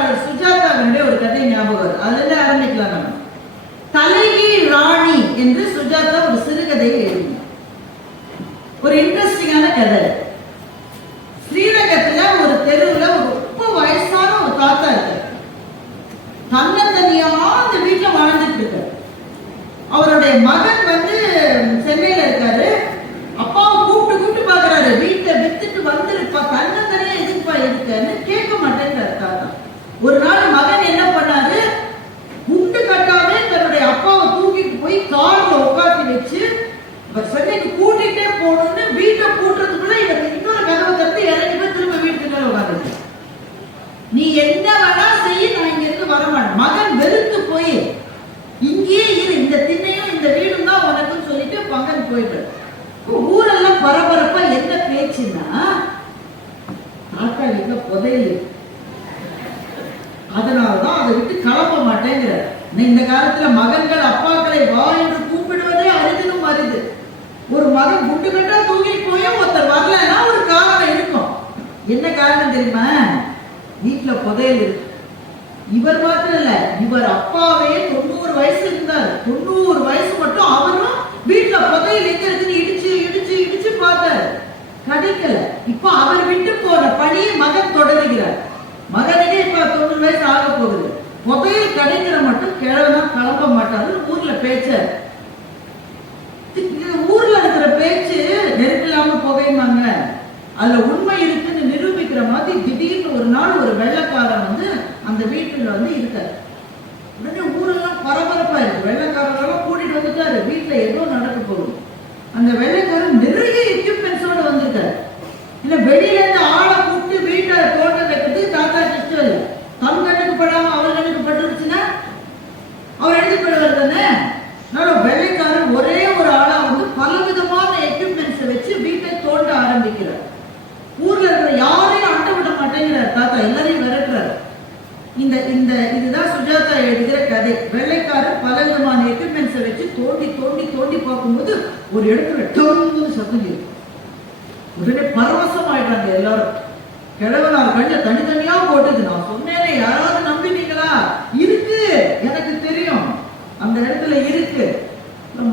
எழுத்தாளர் சுஜாதாவினுடைய ஒரு கதை ஞாபகம் அதுல ஆரம்பிக்கலாம் நம்ம. தலைகீழ் ராணி என்று சுஜாதா ஒரு சிறுகதையை எழுதினார். ஒரு இன்ட்ரெஸ்டிங்கான கதை. ஸ்ரீரங்கத்துல ஒரு தெருவுல ஒரு ரொம்ப வயசான ஒரு தாத்தா இருக்காரு. தன்னந்தனியா அந்த வீட்டுல வாழ்ந்துட்டு இருக்காரு. அவருடைய மகன் வந்து சென்னையில இருக்காரு அப்பாவை கூப்பிட்டு கூப்பிட்டு பாக்குறாரு வீட்டை வித்துட்டு வந்துருப்பா தன்னந்தனியா எதுக்குப்பா இருக்கன்னு கேட்க மாட்டேங்கிறாரு தாத்தா ஒரு நாள் மகன் என்ன பண்ணாரு? குண்டு கட்டாவே தன்னுடைய அப்பாவை தூக்கிட்டு போய் கார்ல உட்காந்து வச்சு சென்னைக்கு கூட்டிட்டே போகணும்னு வீட்டை கூட்டுறதுக்குள்ள இவர் இன்னொரு கதவை திறந்து இறங்கி போய் திரும்ப வீட்டுக்குள்ள உட்காந்துச்சு நீ என்ன வேணா செய்ய நான் இங்க இருந்து வர மாட்டேன் மகன் வெறுத்து போய் இங்கேயே இரு இந்த திண்ணையும் இந்த வீடும் தான் உனக்குன்னு சொல்லிட்டு பங்கன் போயிட்டு ஊரெல்லாம் பரபரப்பா என்ன பேச்சுன்னா தாத்தா எங்க புதையல் அதனாலதான் அதை விட்டு கிளம்ப மாட்டேங்கிற இந்த காலத்துல மகன்கள் அப்பாக்களை வா என்று கூப்பிடுவதே அரிதிலும் அரிது. ஒரு மகன் குண்டு கட்டா தூங்கி போய் ஒருத்தர் வரலன்னா ஒரு காரணம் இருக்கும். என்ன காரணம் தெரியுமா? வீட்டுல புதையல் இருக்கு. இவர் மாத்திரம் இல்ல இவர் அப்பாவே தொண்ணூறு வயசு இருந்தார். தொண்ணூறு வயசு மட்டும் அவரும் வீட்டுல புதையல் எங்க இருக்குன்னு இடிச்சு இடிச்சு இடிச்சு பார்த்தாரு. கிடைக்கல. இப்ப அவர் விட்டு போற பணியை மகன் தொடருகிறார் மகனுக்கே இப்ப தொண்ணூறு வயசு ஆக போகுது புதையல் மட்டும் கிழவனா கிளம்ப மாட்டாரு ஊர்ல பேச்ச. ஊர்ல இருக்கிற பேச்சு நெருப்பில்லாம புகையுமாங்க அதுல உண்மை இருக்குன்னு நிரூபிக்கிற மாதிரி திடீர்னு ஒரு நாள் ஒரு வெள்ளக்காரன் வந்து அந்த வீட்டுல வந்து இருக்காரு. உடனே ஊரெல்லாம் பரபரப்பா இருக்கு. வெள்ளைக்காரரெல்லாம் கூட்டிட்டு வந்துட்டாரு. வீட்டுல ஏதோ நடக்க போகும் அந்த வெள்ளக்காரன் நிறைய எக்யூப் வந்திருக்காரு இல்ல வெளியில இருந்து ஆளை கூப்பிட்டு வீட்டை தோட்ட வைக்கிறது தாத்தா இஷ்டம் இல்லை தம் கண்ணுக்கு படாம அவர் கண்ணுக்கு பட்டுருச்சுன்னா அவர் எழுதிப்படுவார் தானே அதனால வெள்ளைக்காரன் ஒரே ஒரு ஆளா வந்து பலவிதமான எக்யூப்மெண்ட்ஸை வச்சு வீட்டை ஆரம்பிக்கிறார் ஊர்ல இருக்கிற யாரையும் அண்ட விட மாட்டேங்கிறார் தாத்தா எல்லாரையும் விரட்டுறாரு. இந்த இந்த இதுதான் சுஜாதா எழுதுகிற கதை. வெள்ளைக்காரர் பல விதமான எக்யூப்மெண்ட்ஸை வச்சு தோண்டி தோண்டி தோண்டி பார்க்கும்போது ஒரு இடத்துல டொங்குன்னு சத்தம் கேட்கும் உடனே பரவசம் ஆயிடுறாங்க எல்லாரும். கிழவனார் கண்ண தனித்தனியா போட்டுது. நான் சொன்னேனே யாராவது நம்பினீங்களா இருக்கு எனக்கு தெரியும். அந்த இடத்துல இருக்கு.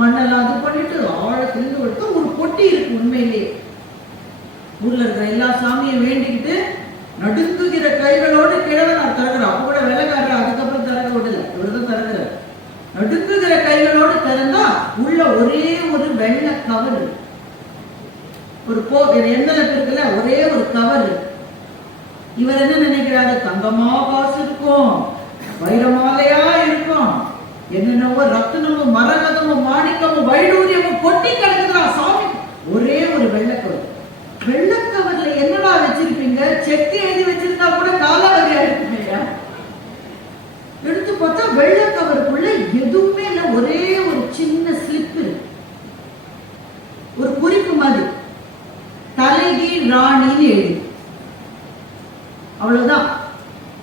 மண்ணெல்லாம் அது பண்ணிட்டு ஆழத்திலிருந்து எடுத்து ஒரு பொட்டி இருக்கு உண்மையிலேயே. ஊர்ல இருக்கிற எல்லா சாமியும் வேண்டிக்கிட்டு நடுங்குகிற கைகளோடு கிழவனார் திறக்கிறார் அப்ப கூட வெள்ளக்காரர் அதுக்கப்புறம் திறக்க விடல. இவர்தான் திறக்கிறார். நடுங்குகிற கைகளோடு திறந்தா உள்ள ஒரே ஒரு வெள்ளை கவர் ஒரு போ எண்ணெய் இருக்குல்ல ஒரே ஒரு கவர் இவர் என்ன நினைக்கிறாரு? தங்கமா காசு இருக்கும் வைரமாலையா இருக்கும். என்னென்னவோ ரத்தனமும் மரகதமும் மாணிக்கமும் வைடூரியமும் கொட்டி கிடக்குதுரா சாமி. ஒரே ஒரு வெள்ள கவர்ல என்னடா வச்சிருப்பீங்க? செக் எழுதி வச்சிருந்தா கூட காலாவதியா இருக்குங்க எடுத்து பார்த்தா வெள்ளக்கவருக்குள்ள எதுவுமே இல்ல. ஒரே ஒரு சின்ன ஸ்லிப் ஒரு குறிப்பு மாதிரி. தலைகி ராணின்னு எழுதி. அவ்வளவுதான்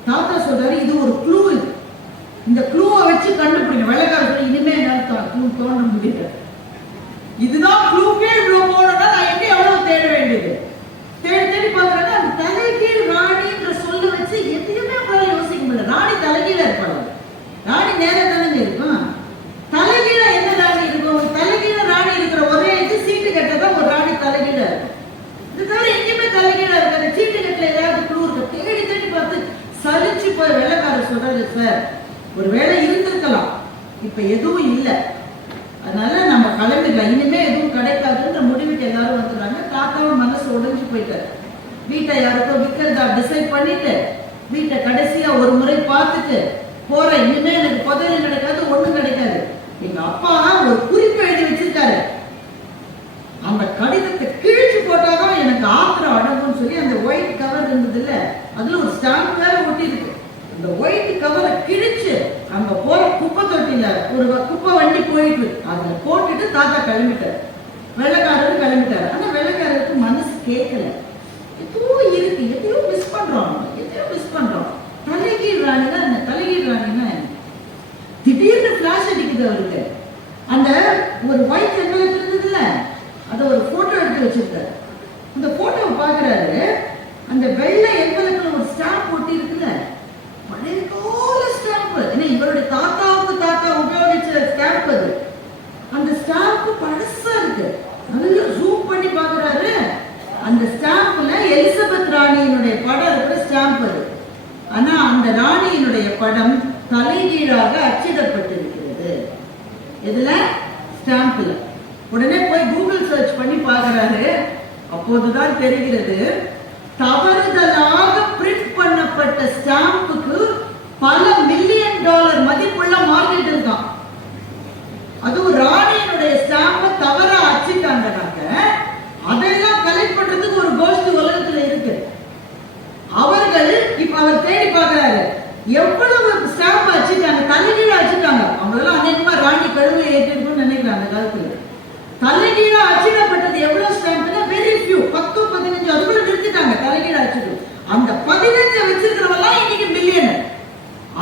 தாத்தா சொல்றாரு இது ஒரு க்ளூ இது இந்த க்ளூவை வச்சு கண்டுபிடிங்க வெள்ளக்கார சொல்லி இனிமே என்னால க்ளூ தோண்ட முடியல இதுதான் க்ளூக்கே இவ்வளவு போனோம்னா நான் எப்படி எவ்வளவு தேட வேண்டியது தேடி தேடி பார்க்கறாங்க அந்த தலைகீழ் ராணின்ற சொல்ல வச்சு எதையுமே அவங்களால யோசிக்க முடியல ராணி தலைகீழ இருப்பாங்க ராணி நேரம் தானே இருக்கும் தலைகீழ என்ன ராணி இருக்கும் தலைகீழ ராணி இருக்கிற ஒரே இது சீட்டு கட்டதா ஒரு ராணி தலைகீழ இருக்கும் இது தவிர எங்கேயுமே தலைகீழா இருக்காது. சீட்டு கட்டல ஏதாவது குழு இருக்கு? தேடி தேடி பார்த்து சலிச்சு போய் வெள்ளக்காரர் சொல்றாரு சார் ஒரு வேளை இருந்திருக்கலாம். இப்ப எதுவும் இல்லை. அதனால நம்ம கிளம்பிடலாம் இனிமே எதுவும் கிடைக்காதுன்ற முடிவுக்கு எல்லாரும் வந்துடுறாங்க. தாத்தாவும் மனசு உடைஞ்சு போயிட்டாரு. வீட்டை யாருக்கோ விற்கிறதா டிசைட் பண்ணிட்டு வீட்டை கடைசியா ஒரு முறை பார்த்துட்டு போற இனிமே எனக்கு புதையல் கிடைக்காது ஒண்ணும் கிடைக்காது. எங்க அப்பா ஒரு குறி எழுதி வச்சிருக்காரு அந்த கடிதத்தை கிழிச்சு போட்டாதான் அடங்குன்னு சொல்லி அந்த ஒயிட் கவர் இருந்தது இல்ல அதுல ஒரு ஸ்டாம்ப் வேற ஒட்டி இருக்கு அந்த ஒயிட் கவரை கிழிச்சு அங்க போற குப்பை தொட்டில ஒரு குப்பை வண்டி போயிட்டு அதுல போட்டுட்டு தாத்தா கிளம்பிட்டாரு. வெள்ளைக்காரரு கிளம்பிட்டாரு. ஆனா வெள்ளக்காரருக்கு மனசு கேட்கல எதுவோ இருக்கு எதையோ மிஸ் பண்றோம் எதையோ மிஸ் பண்றோம். தலைகீழ் ராணினா என்ன தலைகீழ் ராணினா திடீர்னு பிளாஷ் அடிக்குது அவருக்கு. அந்த ஒரு ஒயிட் எங்களுக்கு இருந்ததுல அத ஒரு போட்டோ எடுத்து வச்சிருக்காரு அந்த போட்டோவை பாக்குறாரு அந்த வெள்ளை என்வலப்ல ஒரு ஸ்டாம்ப் ஒட்டி இருக்குல்ல அந்த ஸ்டாம்ப்ல எலிசபெத் ராணியினுடைய படம் இருக்கிற ஸ்டாம்ப் அது. ஆனா அந்த ராணியினுடைய படம் தலைகீழாக அச்சிடப்பட்டிருக்கிறது. இதுல ஸ்டாம்ப்ல. உடனே போய் கூகுள் சர்ச் பண்ணி பார்க்கறாரு. அப்போதுதான் தெரிகிறது தவறுதலாக பிரிண்ட் பண்ணப்பட்ட ஸ்டாம்புக்கு பல அவர் தேடி பார்க்கறாரு. எவ்வளவு ஸ்டாம்ப் அச்சிட்டாங்க தலைகீழா வச்சுட்டாங்க அவங்களெல்லாம் அநேகமா ராணி கழுவை ஏற்றிருக்கும்னு நினைக்கிறேன் அந்த காலத்துல. தலைகீழா அச்சிடப்பட்டது எவ்வளவு ஸ்டாம்ப்னா வெரி ஃபியூ பத்து பதினஞ்சு அதுக்குள்ள நிறுத்திட்டாங்க தலைகீழா அச்சிடும் அந்த பதினஞ்சு வச்சிருக்கிறவெல்லாம் இன்னைக்கு மில்லியனர்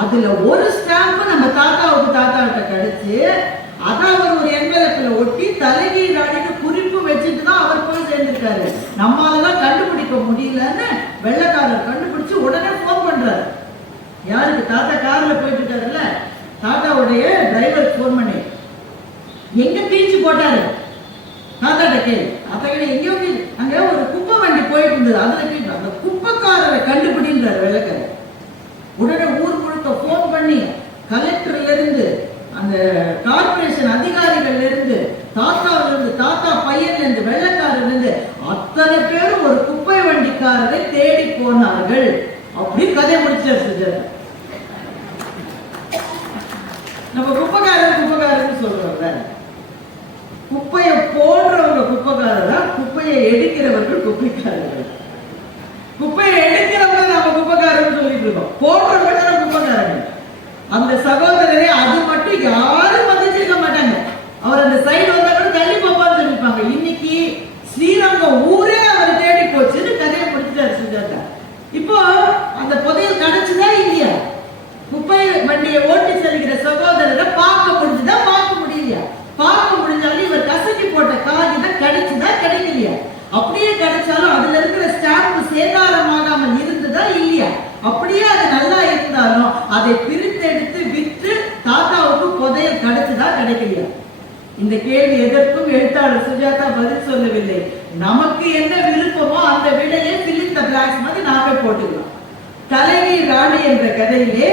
அதுல ஒரு ஸ்டாம்ப் நம்ம தாத்தாவுக்கு தாத்தாவிட்ட கிடைச்சு அதை அவர் ஒரு என்வெலப்ல ஒட்டி தலைகீழ் ராணிக்கு குறிப்பு வச்சுட்டு தான் அவர் போய் சேர்ந்திருக்காரு. நம்ம கண்டுபிடிக்க முடியலன்னு வெள்ளைக்காரர் கண்டுபிடிச்சு உடனே ஃபோன் பண்றாரு யாருக்கு தாத்தா காரில் போயிட்டு இருக்காருல்ல தாத்தாவுடைய டிரைவர் ஃபோன் பண்ணி எங்க தீச்சு போட்டாரு? தாத்தாட்ட கேளு. தாத்தா கிட்ட எங்கேயோ அங்கே ஒரு குப்பை வண்டி போயிட்டு இருந்தது. அதில் கேட்டு அந்த குப்பைக்காரரை கண்டுபிடின்றாரு வெள்ளைக்காரர் உடனே ஊர் முழுக்க ஃபோன் பண்ணி கலெக்டர்ல இருந்து அந்த கார்பரேஷன் அதிகாரிகள்ல இருந்து தாத்தாவில இருந்து தாத்தா பையன்ல இருந்து வெள்ளக்காரர்ல இருந்து அத்தனை பேரும் ஒரு குப்பை வண்டிக்காரரை தேடி போனார்கள். அப்படி கதை முடிச்சார் சுஜாதா நம்ம குப்பைக்காரர் குப்பைக்காரர்னு சொல்றோம்ல. குப்பையை போடுறவங்க குப்பைக்காரரா குப்பையை எடுக்கிறவர்கள் குப்பைக்காரர்கள். குப்பையை எடுக்கிறவங்க நம்ம குப்பைக்காரர்னு சொல்லிட்டு இருக்கோம். போடுறவங்க தானே குப்பைக்காரங்க அந்த சகோதரரை அது மட்டும் யாரும் மதிச்சிருக்க மாட்டாங்க அவர் அந்த சைடு வந்தா கூட தள்ளி போப்பான்னு சொல்லிருப்பாங்க இன்னைக்கு ஸ்ரீரங்கம் ஊரே அவர் தேடி போச்சுன்னு கதையை முடிச்சிட்டாரு சுஜாதா இப்போ அந்த புதையல் கிடைச்சுதா இல்லையா குப்பை வண்டியை ஓட்டி செல்கிற சகோதரரை பார்க்க முடிஞ்சுதா பார்க்க முடியலையா பார்க்க முடிஞ்சாலும் இவர் கசக்கி போட்ட காகிதம் கிடைச்சுதா கிடைக்கலையா அப்படியே கிடைச்சாலும் அதுல இருக்கிற ஸ்டாம்ப் சேதாரமாகாமல் இருந்ததா இல்லையா? அப்படியே அது நல்லா இருந்தாலும் அதை பிரித்தெடுத்து விற்று தாத்தாவுக்கு புதையல் கிடைச்சதா கிடைக்கலையா? இந்த கேள்வி எதற்கும் எழுத்தாளர் சுஜாதா பதில் சொல்லவில்லை. நமக்கு என்ன விருப்பமோ அந்த விடையை பிலித்த பிளாக்ஸ் மாதிரி நாமே போட்டுக்கலாம். தலைவி ராணி என்ற கதையிலே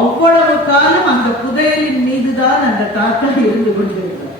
அவ்வளவு காலம் அந்த புதையலின் மீதுதான் அந்த தாத்தா இருந்து கொண்டிருக்கிறார்